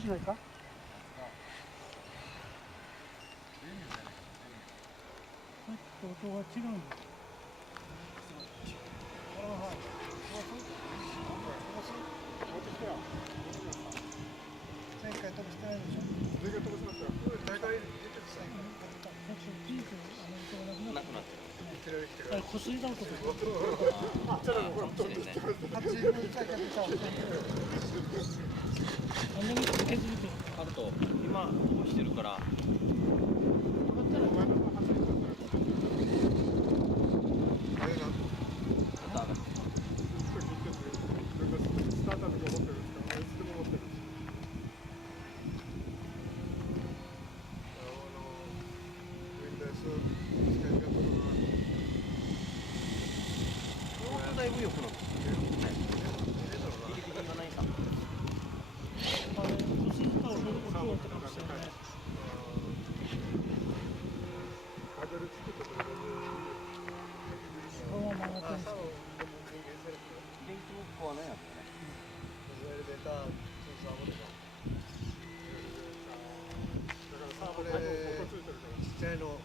しないか。さっきと音が違うんだ。前回飛ばしてないでしょ。前回飛ばしましたよ。大体出てるピークなくなってる。こすりだと思う。あ、チャラがほら、飛んできてます。あんなに削ると。あると、今飛ばしてるから。分かったら。あれな。また上がって。スターターとか持ってるんですか。いつでも持ってる。だいぶ良くなってる。ギリギリがないさ。こすったら音が変わったかもしれない。このまま曲がってるんですか。電気も壊ないやつね。これちっちゃいの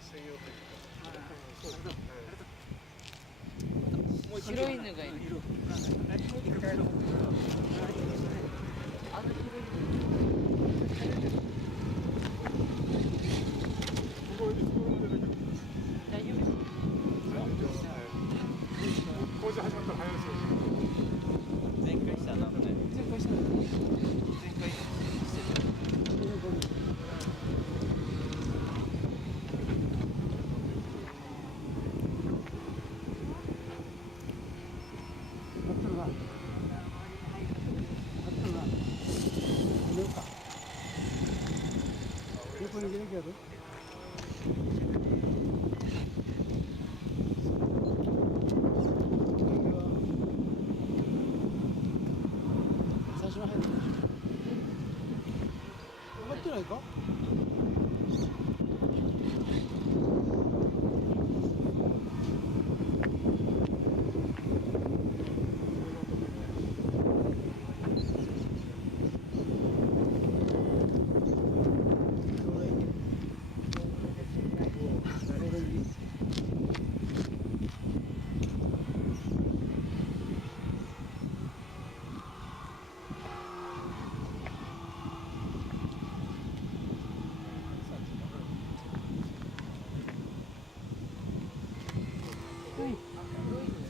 専用というか。白い犬がいる。あの白い犬。大丈夫です。工事始まったら早いですよ。前回したな。前回してる。横に入れるけど。最初の入る。上がってないか。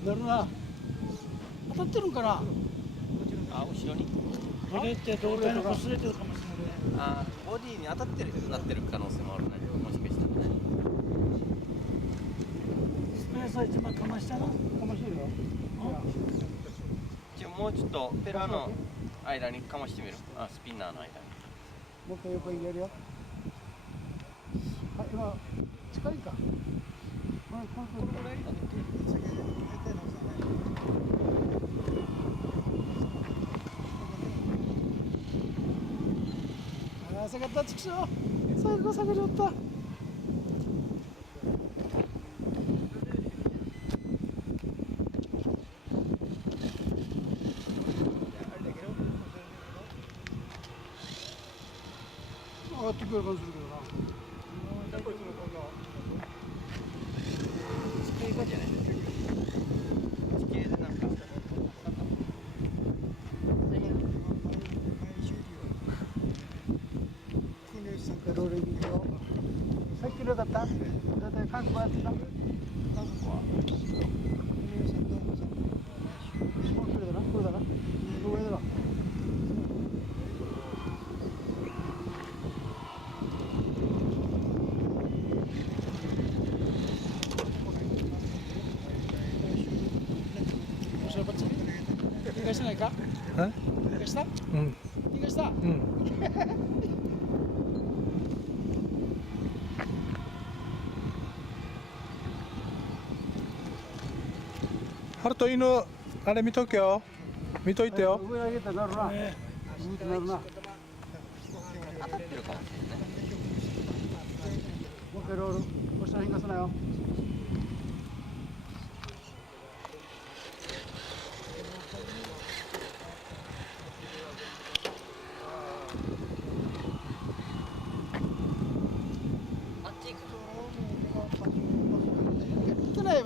乗るな。当たってるんかな。あ、後ろに。これって道路に擦れてるかもしれないね。あ、ボディに当たってるなってる可能性もあるね。もしかしたらね。スペースは一番かましたな。かましてるよ。もうちょっとペラの間にかましてみる。あ、スピナーの間に。もう一回横に入れるよ。あ、今近いか。これぐらいだって。あ、下がったちくしょう。最後下がりよった。上がってくる感じするけどな。地形がじゃないですか。地形でなんか。ローリングよ。さっきのだった。だいたい韓国やってた。韓国は。これだな、これだな。上だな。逃がしてないか？逃がした？うん。逃がした？うん。ハルト犬、あれ見とけよ。見といてよ。上上げたらなるな。なるな。当たってるかもしれない。もう一回ロール。こっちの辺がすなよ。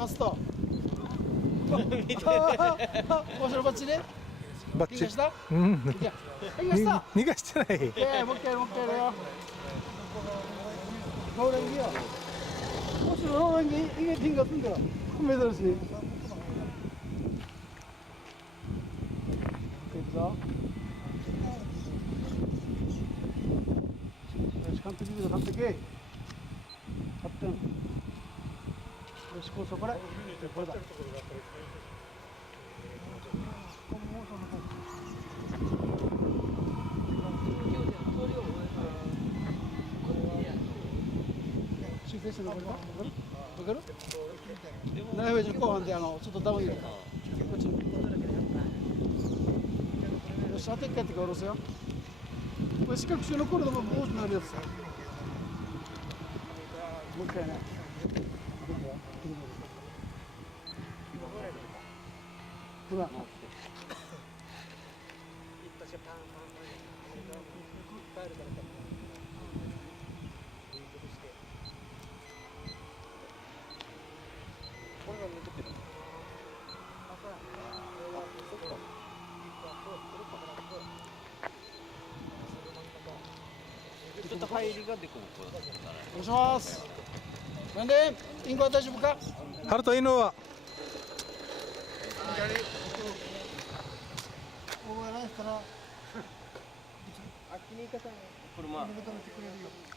スト面白バッチリバッチリ逃がしたうん逃がした逃がしてないもう一回やるもう一回やるよ노랭이야 혹시 노랭이 이게 딩 같은데 메달스 됐어 감독님도 감독해 갑등 시고 서거라 보다 실패시 나볼까? 그거로? 내가 왜 저거 한데 저도 다운이 그렇지. 샤텍 같은 거 그러세요? 왜 시각 주는 거로 너무 못 나렸어. 못 해네. 그래. ちょっと入りがでこぼこだったね。お願いします。なんで、インコは大丈夫か？ハルト犬はお前らしたら、車。認めてくれるよ。